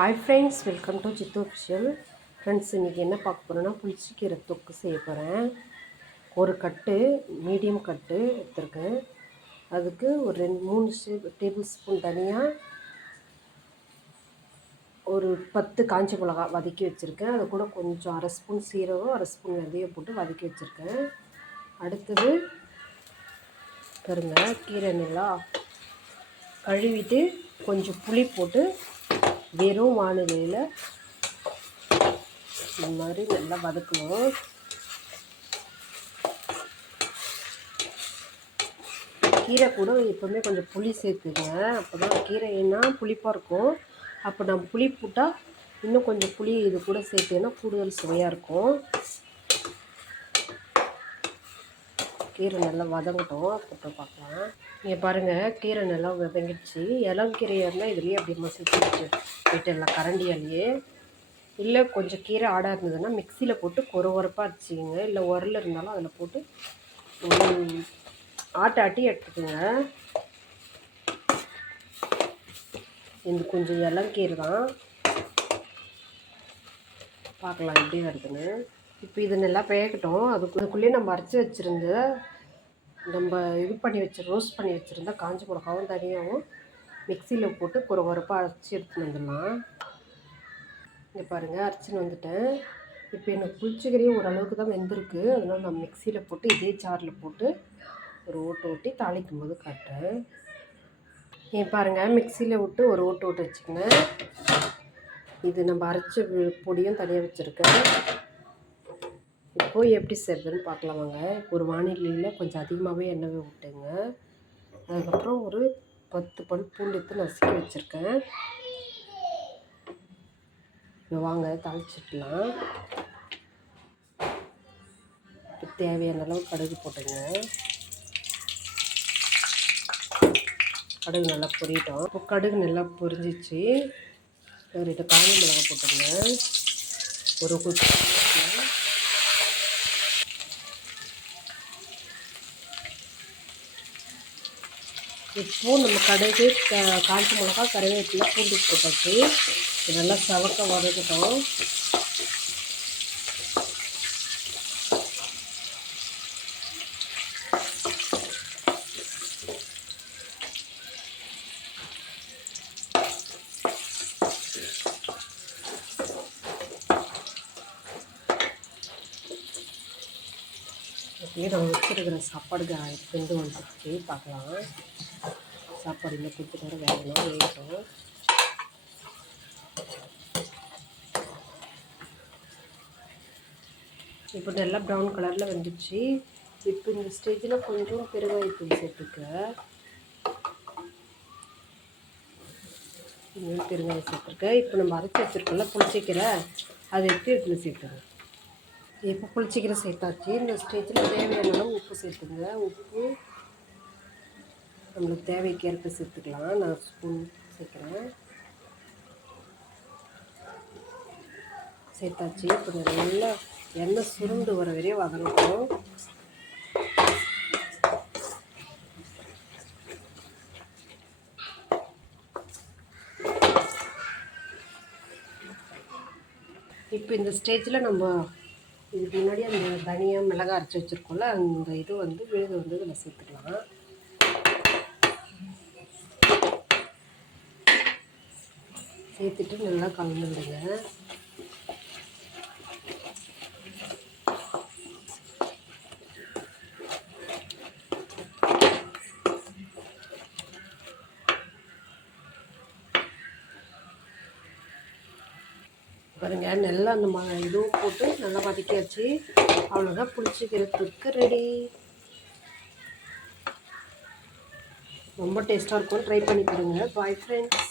Hi friends, welcome to Siddhu official. Friends, இன்றைக்கி என்ன பார்க்க போகிறேன்னா புளிச்சக்கீரை தொக்கு செய்ய போகிறேன். ஒரு கட்டு மீடியம் கட்டு எடுத்துருக்கேன். அதுக்கு ஒரு 3 டேபிள் ஸ்பூன் தனியாக, ஒரு 10 காஞ்ச மிளகா வதக்கி வச்சுருக்கேன். அது கூட கொஞ்சம் அரை ஸ்பூன் சீரகம், அரை ஸ்பூன் வெந்தயம் போட்டு வதக்கி வச்சுருக்கேன். அடுத்தது பாருங்க, கீரை நல்லா கழுவிட்டு கொஞ்சம் புளி போட்டு வெறும் வானிலையில் இந்த மாதிரி நல்லா வதக்கணும். கீரை கூட எப்போவுமே கொஞ்சம் புளி சேர்த்துங்க, அப்போ தான் கீரைன்னா புளிப்பாக இருக்கும். அப்போ நம்ம புளி போட்டால் இன்னும் கொஞ்சம் புளி இது கூட சேர்த்தேன்னா கூடுதல் சுவையாக இருக்கும். கீரை நல்லா வதங்கட்டும், அப்புறம் பார்க்கலாம். நீங்கள் பாருங்கள், கீரை நல்லா வதங்கிடுச்சு. இளங்கீரையாக இருந்தால் இதுலேயே அப்படி மசிச்சு விட்டுடலாம் கரண்டியாலேயே. இல்லை கொஞ்சம் கீரை ஆடாக இருந்ததுன்னா மிக்சியில் போட்டு கொரப்பாக அரைச்சிங்க. இல்லை உரல் இருந்தாலும் அதில் போட்டு ஆட்டி எடுத்துக்கோங்க. இது கொஞ்சம் இளங்கீரை தான், பார்க்கலாம் எப்படி வருதுன்னு. இப்போ இது நல்லா வேகட்டும். அதுக்குள்ளேயே நம்ம அரைச்சி வச்சுருந்த, நம்ம ரோஸ்ட் பண்ணி வச்சுருந்தா காஞ்ச மிளகாவும் தனியாகவும் மிக்சியில் போட்டு கொரப்பாக அரைச்சி எடுத்துன்னு வந்துடலாம். இங்கே பாருங்கள், அரைச்சின்னு வந்துட்டேன். இப்போ எனக்கு புளிச்சக்கீரையும் ஓரளவுக்கு தான் வெந்திருக்கு. அதனால் நான் மிக்சியில் போட்டு இதே ஜாரில் போட்டு ஒரு ஓட்டி தாளிக்கும் போது காட்டுறேன். பாருங்கள், மிக்சியில் விட்டு ஒரு ஓட்டு வச்சுக்கோங்க. இது நம்ம அரைச்ச பொடியும் தனியாக வச்சுருக்கேன். இப்போது எப்படி செய்கிறதுன்னு பார்க்கலாம் வாங்க. ஒரு வானிலையில் கொஞ்சம் அதிகமாகவே எண்ணெய் விட்டுங்க. அதுக்கப்புறம் ஒரு 10 பல் பூண்டு எடுத்து நசுக்கி வச்சுருக்கேன். வாங்க தாளிச்சிக்கலாம். தேவையான அளவு கடுகு போட்டுங்க. கடுகு நல்லா பொரியட்டும். இப்போ கடுகு நல்லா பொரிஞ்சிச்சு. ஒரு 2 காஞ்ச மிளகா போட்டுங்க. ஒரு குச்சி இப்போது நம்ம கடுகு காஞ்ச மிளகா கருவேப்பிலை பூண்டு போட்டாச்சு. நல்லா சவக்க வதக்கட்டும். அப்படியே நம்ம வச்சுருக்கிற சாப்பாடு வெந்து வந்துச்சு. பார்க்கலாம். சாப்பாடு இன்னும் கொஞ்சம் நேரம் வேகணும். இப்போ நல்லா ப்ரௌன் கலரில் வந்துடுச்சு. இப்போ இந்த ஸ்டேஜில் கொஞ்சம் பெருங்காயத்தூள் சேர்த்துக்க. பெருங்காயம் சேர்த்துருக்கேன். இப்போ நம்ம அரைச்சி வச்சுருக்கோம்ல புளிச்சக்கீரை, அதை எடுத்து இதில் சேர்த்துங்க. இப்போ புளிச்சக்கீரை சேர்த்தாச்சு. இந்த ஸ்டேஜில் தேவையான அளவு உப்பு சேர்த்துங்க. உப்பு நம்மளுக்கு தேவைக்கு ஏற்ப சேர்த்துக்கலாம். நான் ஸ்பூன் சேர்க்குறேன். சேர்த்தாச்சு. இப்போ நல்லா எண்ணெய் சுருண்டு வர வரையும் வதங்கட்டும். இப்போ இந்த ஸ்டேஜில் நம்ம இதுக்கு முன்னாடி அந்த தனியாக மிளகாய் அரைச்சி வச்சுருக்கோம்ல, அந்த விழுது இதில் சேர்த்துக்கலாம். சேர்த்துட்டு நல்லா கலந்து விடுங்க. பாருங்க, நல்லா அந்த இதுவும் போட்டு நல்லா வதக்கியாச்சு. அவ்வளோதான், புளிச்சக்கீரை தொக்கு ரெடி. ரொம்ப டேஸ்ட்டாக இருக்கும். ட்ரை பண்ணி பாருங்கள். Bye friends.